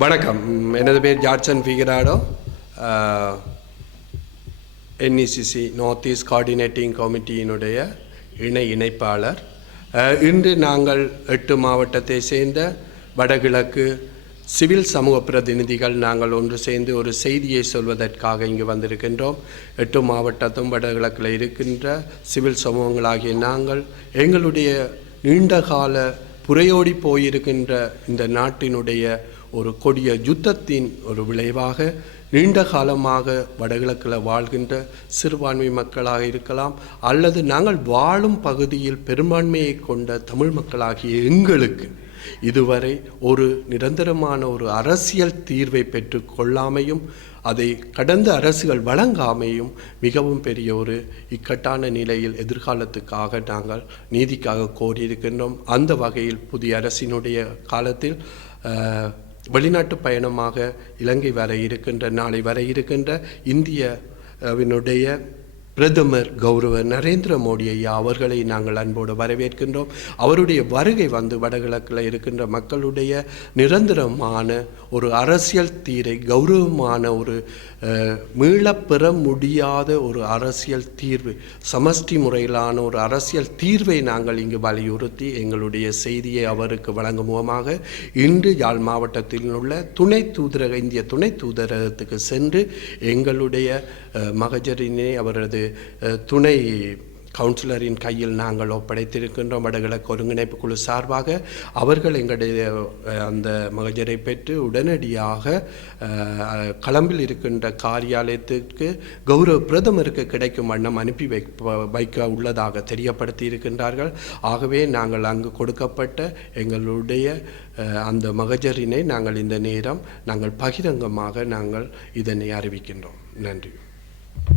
வணக்கம். எனது பேர் Jatson Figarado NECC north east coordinating கமிட்டியினுடைய இணை இணைப்பாளர். இன்று நாங்கள் எட்டு மாவட்டத்தை சேர்ந்த வடகிழக்கு சிவில் சமூக பிரதிநிதிகள் நாங்கள் ஒன்று சேர்ந்து ஒரு செய்தியை சொல்வதற்காக இங்கு வந்திருக்கின்றோம். எட்டு மாவட்டத்தும் வடகிழக்கில் இருக்கின்ற சிவில் சமூகங்களாகிய நாங்கள் எங்களுடைய நீண்டகால புரையோடி போயிருக்கின்ற இந்த நாட்டினுடைய ஒரு கொடிய யுத்தத்தின் ஒரு விளைவாக நீண்ட காலமாக வடகிழக்கில் வாழ்கின்ற சிறுபான்மை மக்களாக இருக்கலாம் அல்லது நாங்கள் வாழும் பகுதியில் பெரும்பான்மையை கொண்ட தமிழ் மக்களாகிய எங்களுக்கு இதுவரை ஒரு நிரந்தரமான ஒரு அரசியல் தீர்வை பெற்று கொள்ளாமையும் அதை கடந்த அரசுகள் வழங்காமையும் மிகவும் பெரிய ஒரு இக்கட்டான நிலையில் எதிர்காலத்துக்காக நாங்கள் நீதிக்காக கோரியிருக்கின்றோம். அந்த வகையில் புதிய அரசினுடைய காலத்தில் வெளிநாட்டு பயணமாக இலங்கை வர இருக்கின்ற நாளை வர இருக்கின்ற இந்தியவினுடைய பிரதமர் கௌரவ நரேந்திர மோடி ஐயா அவர்களை நாங்கள் அன்போடு வரவேற்கின்றோம். அவருடைய வருகை வந்து வடகிழக்கில் இருக்கின்ற மக்களுடைய நிரந்தரமான ஒரு அரசியல் தீரை கௌரவமான ஒரு மீளப்பெற முடியாத ஒரு அரசியல் தீர்வு சமஷ்டி முறையிலான ஒரு அரசியல் தீர்வை நாங்கள் இங்கு வலியுறுத்தி எங்களுடைய செய்தியை அவருக்கு வழங்கும் முகமாக இன்று யாழ் மாவட்டத்தில் உள்ள துணை தூதரக இந்திய துணை தூதரகத்துக்கு சென்று எங்களுடைய மகஜரினை அவரது துணை கவுன்சிலரின் கையில் நாங்கள் ஒப்படைத்திருக்கின்றோம். வடகிழக்கு ஒருங்கிணைப்பு குழு சார்பாக அவர்கள் எங்களுடைய அந்த மகஜரை பெற்று உடனடியாக களம்பில் இருக்கின்ற காரியாலயத்திற்கு கௌரவ பிரதமருக்கு கிடைக்கும் வண்ணம் அனுப்பி வைப்ப வைக்க உள்ளதாக தெரியப்படுத்தி இருக்கின்றார்கள். ஆகவே நாங்கள் அங்கு கொடுக்கப்பட்ட எங்களுடைய அந்த மகஜரினை நாங்கள் இந்த நேரம் நாங்கள் பகிரங்கமாக நாங்கள் இதனை அறிவிக்கின்றோம். நன்றி.